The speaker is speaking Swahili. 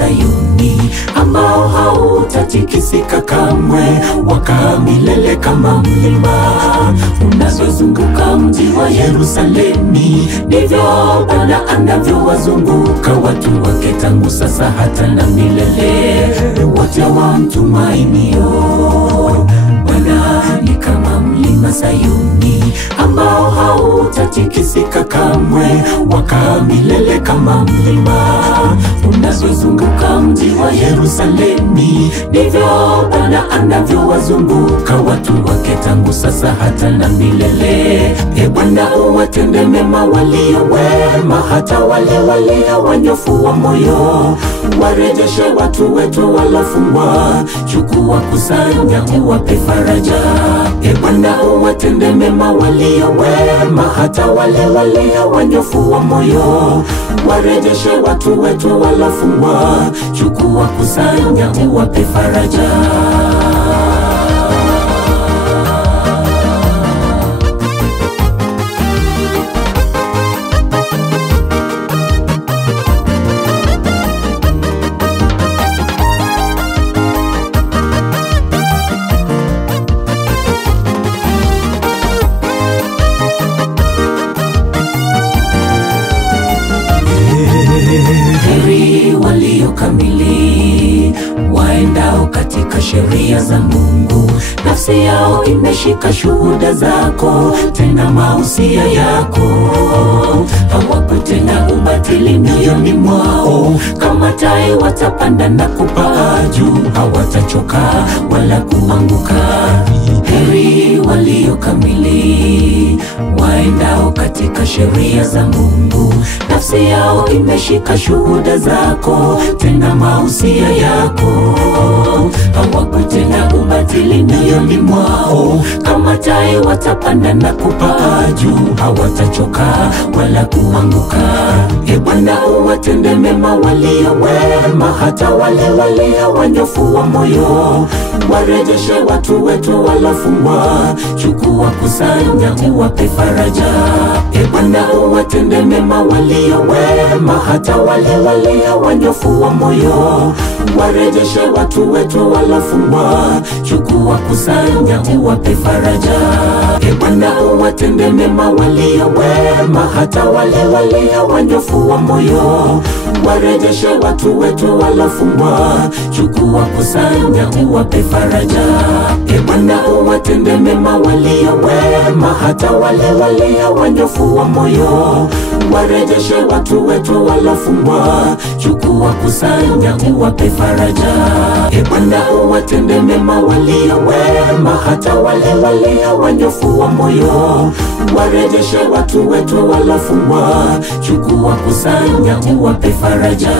Sayuni, ambao hautatikisika kamwe, wakaa milele kama mlima unavyozunguka mji wa Yerusalemi. Ndivyo Bwana anavyowazunguka watu wake tangu sasa hata na milele, wote wamtumainio Bwana. Ni kama mlima Sayuni, ambao hautatikisika kamwe, wakaa milele kama mlima unavyozunguka mji wa Yerusalemi. Ndivyo Bwana anavyowazunguka watu wake tangu sasa hata na milele. Bwana, uwatende mema walio wema, hata wale walio wanyofu wa moyo. Warejeshe watu wetu walofungwa, chukua kusanya, uwape faraja. Bwana, uwatende mema walio wema, hata wale walio wanyofu wa moyo. Warejeshe watu wetu walofungwa, chukua kusanya, uwape faraja. Heri walio kamili, waendao katika sheria za Mungu. Nafsi yao imeshika shuhuda zako, tena mausia yako. Hawakutenda ubatili mioyoni mwao, kama tai watapanda na kupaa juu, hawatachoka wala kuanguka. Heri walio kamili, waendao katika sheria za Mungu. Nafsi yao imeshika shuhuda zako, tena mausia yako. Hawakutenda ubatili mioyoni mwao, kama tai watapanda na kupaa juu, hawatachoka wala kuanguka. Bwana, uwatende mema walio wema, hata wale walio wanyofu wa moyo. Warejeshe watu wetu walofungwa, chukua kusanya, uwape faraja. Bwana, uwatende mema walio wema, hata wale walio wanyofu wa moyo. Warejeshe watu wetu walofungwa, chukua kusanya, uwape faraja. Bwana, uwatende mema walio wema, hata wale walio wanyofu wa moyo. Warejeshe watu wetu walofungwa, chukua kusanya, uwape faraja. Bwana, uwatende mema walio wema, hata wale walio wanyofu wa moyo. Warejeshe watu wetu walofungwa, chukua kusanya, uwape faraja. Bwana, uwatende mema walio wema, hata wale walio wanyofu wa moyo. Warejeshe watu wetu walofungwa, chukua kusanya, uwape faraja.